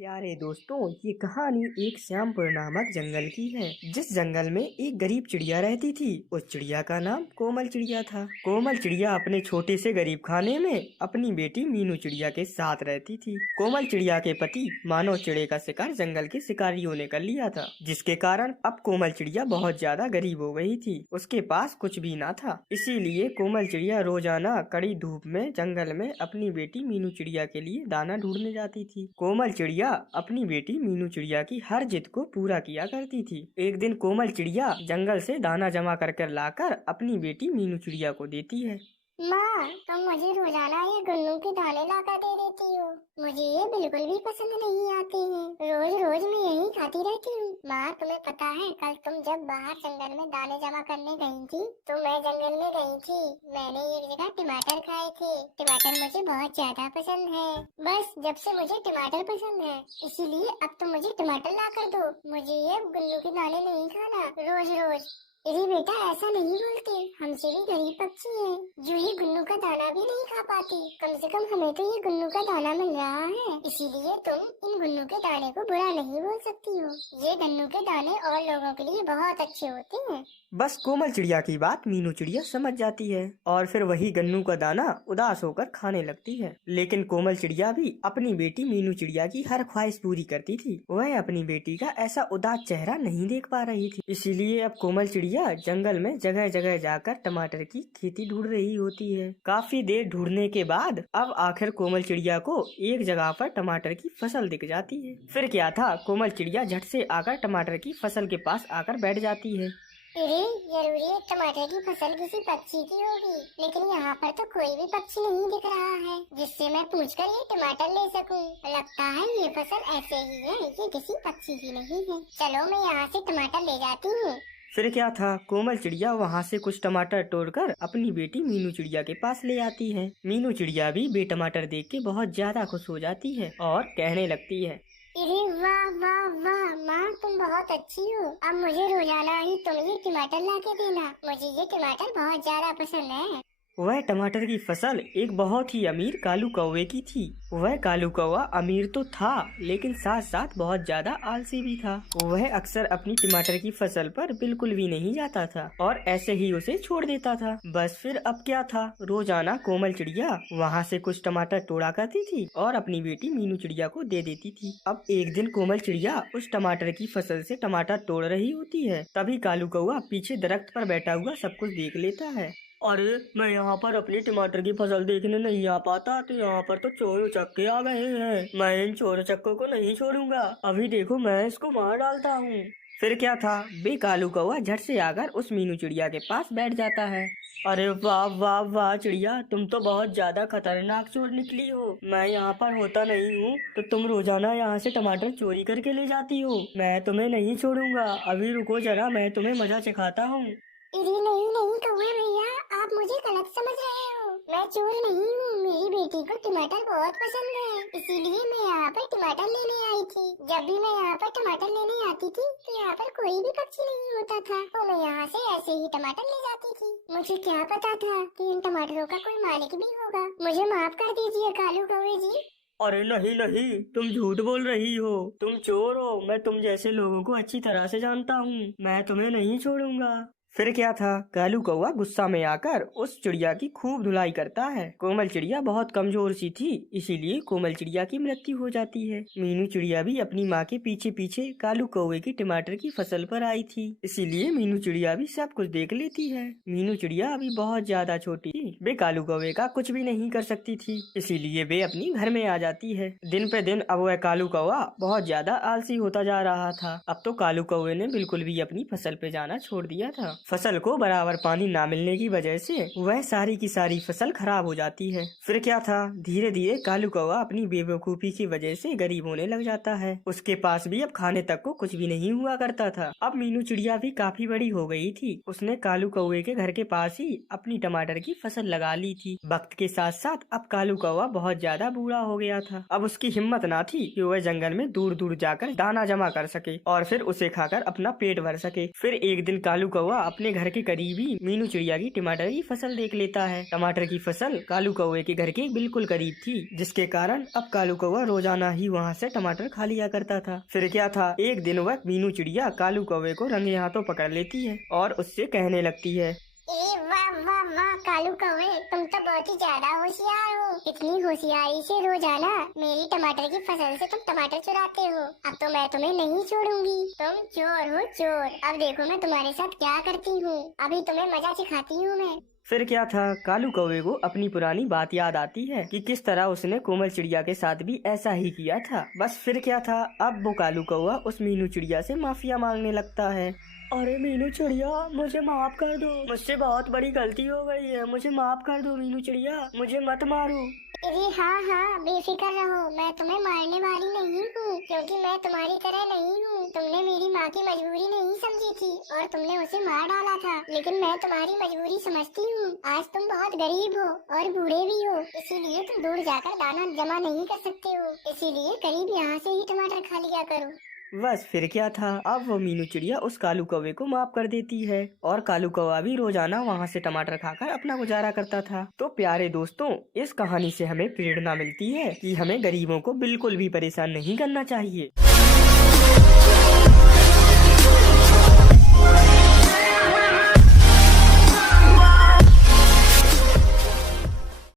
प्यारे दोस्तों, ये कहानी एक श्यामपुर नामक जंगल की है। जिस जंगल में एक गरीब चिड़िया रहती थी। उस चिड़िया का नाम कोमल चिड़िया था। कोमल चिड़िया अपने छोटे से गरीब खाने में अपनी बेटी मीनू चिड़िया के साथ रहती थी। कोमल चिड़िया के पति मानव चिड़े का शिकार जंगल के शिकारियों ने कर लिया था, जिसके कारण अब कोमल चिड़िया बहुत ज्यादा गरीब हो गई थी। उसके पास कुछ भी ना था। इसीलिए कोमल चिड़िया रोजाना कड़ी धूप में जंगल में अपनी बेटी मीनू चिड़िया के लिए दाना ढूंढने जाती थी। कोमल चिड़िया अपनी बेटी मीनू चिड़िया की हर जिद को पूरा किया करती थी। एक दिन कोमल चिड़िया जंगल से दाना जमा कर लाकर अपनी बेटी मीनू चिड़िया को देती है। माँ, तुम मुझे रोजाना ये गन्नू के दाने लाकर दे देती हो। मुझे ये बिल्कुल भी पसंद नहीं आते हैं। रोज रोज मैं यही खाती रहती हूँ। माँ, तुम्हें पता है कल तुम जब बाहर जंगल में दाने जमा करने गई थी तो मैं जंगल में गई थी। मैंने एक जगह टमाटर खाए थे। टमाटर मुझे बहुत ज्यादा पसंद है। बस जब से मुझे टमाटर पसंद है, इसीलिए अब तुम मुझे टमाटर ला कर दो। मुझे ये गन्नू के दाने नहीं खाना रोज रोज। अरे बेटा, ऐसा नहीं बोलते। हमसे भी गरीब पक्षी हैं जो ये गुन्नू का दाना भी नहीं खा पाती। कम से कम हमें तो ये गुन्नू का दाना मिल रहा है, इसीलिए तुम इन गुन्नू के दाने को बुरा नहीं बोल सकती हो। ये गन्नू के दाने और लोगों के लिए बहुत अच्छे होते हैं। बस कोमल चिड़िया की बात मीनू चिड़िया समझ जाती है और फिर वही गन्नू का दाना उदास होकर खाने लगती है। लेकिन कोमल चिड़िया भी अपनी बेटी मीनू चिड़िया की हर ख्वाहिश पूरी करती थी। वह अपनी बेटी का ऐसा उदास चेहरा नहीं देख पा रही थी। इसीलिए अब कोमल चिड़िया जंगल में जगह जगह जाकर टमाटर की खेती ढूंढ रही होती है। काफी देर ढूंढने के बाद अब आखिर कोमल चिड़िया को एक जगह पर टमाटर की फसल दिख जाती है। फिर क्या था, कोमल चिड़िया झट से आकर टमाटर की फसल के पास आकर बैठ जाती है। अरे, जरूरी है टमाटर की फसल किसी पक्षी की होगी, लेकिन यहाँ पर तो कोई भी पक्षी नहीं दिख रहा है जिससे मैं पूछकर ये टमाटर ले सकूं। लगता है ये फसल ऐसे ही है, ये किसी पक्षी की नहीं है। चलो मैं यहाँ से टमाटर ले जाती हूँ। फिर क्या था, कोमल चिड़िया वहाँ से कुछ टमाटर तोड़कर अपनी बेटी मीनू चिड़िया के पास ले आती है। मीनू चिड़िया भी बे टमाटर देख के बहुत ज्यादा खुश हो जाती है और कहने लगती है, अरे वाह वाह वाह माँ, तुम बहुत अच्छी हो। अब मुझे रोजाना ही तुम ये टमाटर ला के देना। मुझे ये टमाटर बहुत ज्यादा पसंद है। वह टमाटर की फसल एक बहुत ही अमीर कालू कौवे की थी। वह कालू कौवा अमीर तो था, लेकिन साथ साथ बहुत ज्यादा आलसी भी था। वह अक्सर अपनी टमाटर की फसल पर बिल्कुल भी नहीं जाता था और ऐसे ही उसे छोड़ देता था। बस फिर अब क्या था, रोजाना कोमल चिड़िया वहाँ से कुछ टमाटर तोड़ा करती थी और अपनी बेटी मीनू चिड़िया को दे देती थी। अब एक दिन कोमल चिड़िया उस टमाटर की फसल से टमाटर तोड़ रही होती है। तभी कालू कौवा पीछे दरख्त पर बैठा हुआ सब कुछ देख लेता है। अरे, मैं यहाँ पर अपनी टमाटर की फसल देखने नहीं आ पाता, तो यहाँ पर तो चोर उचक्के आ गए हैं। मैं इन चोर उचक्कों को नहीं छोड़ूंगा। अभी देखो, मैं इसको मार डालता हूँ। फिर क्या था, बे कालू कौवा झट से आकर उस मीनू चिड़िया के पास बैठ जाता है। अरे वाह वाह वाह चिड़िया, तुम तो बहुत ज्यादा खतरनाक चोर निकली हो। मैं यहाँ पर होता नहीं हूँ तो तुम रोजाना यहाँ से टमाटर चोरी करके ले जाती हो। मैं तुम्हें नहीं छोड़ूंगा। अभी रुको जरा, मैं तुम्हें मजा सिखाता हूँ। अरे नहीं नहीं कौवे भैया, आप मुझे गलत समझ रहे हो। मैं चोर नहीं हूँ। मेरी बेटी को टमाटर बहुत पसंद है, इसीलिए मैं यहाँ पर टमाटर लेने आई थी। जब भी मैं यहाँ पर टमाटर लेने आती थी तो यहाँ पर कोई भी पक्षी नहीं होता था, तो मैं यहाँ से ऐसे ही टमाटर ले जाती थी। मुझे क्या पता था कि इन टमाटरों का कोई मालिक भी होगा। मुझे माफ कर दीजिए कालू कौवे जी। अरे नहीं नहीं, तुम झूठ बोल रही हो। तुम चोर हो। मैं तुम जैसे लोगों को अच्छी तरह से जानता हूँ। मैं तुम्हें नहीं छोड़ूंगा। फिर क्या था, कालू कौवा गुस्सा में आकर उस चिड़िया की खूब धुलाई करता है। कोमल चिड़िया बहुत कमजोर सी थी, इसीलिए कोमल चिड़िया की मृत्यु हो जाती है। मीनू चिड़िया भी अपनी माँ के पीछे पीछे कालू कौवे की टमाटर की फसल पर आई थी, इसीलिए मीनू चिड़िया भी सब कुछ देख लेती है। मीनू चिड़िया अभी बहुत ज्यादा छोटी थी, वे कालू कौवे का कुछ भी नहीं कर सकती थी, इसीलिए वे अपनी घर में आ जाती है। दिन पे दिन अब वह कालू कौवा बहुत ज्यादा आलसी होता जा रहा था। अब तो कालू कौवे ने बिल्कुल भी अपनी फसल पे जाना छोड़ दिया था। फसल को बराबर पानी ना मिलने की वजह से वह सारी की सारी फसल खराब हो जाती है। फिर क्या था, धीरे धीरे कालू कौवा अपनी बेवकूफी की वजह से गरीब होने लग जाता है। उसके पास भी अब खाने तक को कुछ भी नहीं हुआ करता था। अब मीनू चिड़िया भी काफी बड़ी हो गई थी। उसने कालू कौवे के घर के पास ही अपनी टमाटर की फसल लगा ली थी। वक्त के साथ साथ अब कालू कौवा बहुत ज्यादा बूढ़ा हो गया था। अब उसकी हिम्मत ना थी कि वह जंगल में दूर दूर जाकर दाना जमा कर सके और फिर उसे खाकर अपना पेट भर सके। फिर एक दिन कालू कौवा अपने घर के करीब ही मीनू चिड़िया की टमाटर की फसल देख लेता है। टमाटर की फसल कालू कौवे के घर के बिल्कुल करीब थी, जिसके कारण अब कालू कौवा रोजाना ही वहाँ से टमाटर खा लिया करता था। फिर क्या था, एक दिन वह मीनू चिड़िया कालू कौवे को रंगे हाथों पकड़ लेती है और उससे कहने लगती है, ए वाह वाह वाह कालू कौवे, तुम तो बहुत ही ज्यादा होशियार हो। इतनी होशियारी से रोजाना मेरी टमाटर की फसल से तुम टमाटर चुराते हो। अब तो मैं तुम्हें नहीं छोड़ूंगी। तुम चोर हो चोर। अब देखो मैं तुम्हारे साथ क्या करती हूँ। अभी तुम्हें मजा सिखाती हूँ मैं। फिर क्या था, कालू कौवे को अपनी पुरानी बात याद आती है कि किस तरह उसने कोमल चिड़िया के साथ भी ऐसा ही किया था। बस फिर क्या था, अब वो कालू कौवा उस मीनू चिड़िया से माफिया मांगने लगता है। अरे मीनू चिड़िया, मुझे माफ कर दो, मुझसे बहुत बड़ी गलती हो गई है, मुझे माफ कर दो मीनू चिड़िया, मुझे मत मारो। अरे हाँ हाँ बेफिक्र रहो, मैं तुम्हें मारने वाली नहीं हूँ, क्योंकि मैं तुम्हारी तरह नहीं हूँ। तुमने मेरी माँ की मजबूरी नहीं समझी थी और तुमने उसे मार डाला था, लेकिन मैं तुम्हारी मजबूरी समझती हूँ। आज तुम बहुत गरीब हो और बूढ़े भी हो, इसीलिए तुम दूर जाकर दाना जमा नहीं कर सकते हो, इसीलिए करीब यहाँ से ही टमाटर खा लिया करो। बस फिर क्या था, अब वो मीनू चिड़िया उस कालू कौवे को माफ कर देती है और कालू कौवा भी रोजाना वहाँ से टमाटर खाकर अपना गुजारा करता था। तो प्यारे दोस्तों, इस कहानी से हमें प्रेरणा मिलती है कि हमें गरीबों को बिल्कुल भी परेशान नहीं करना चाहिए।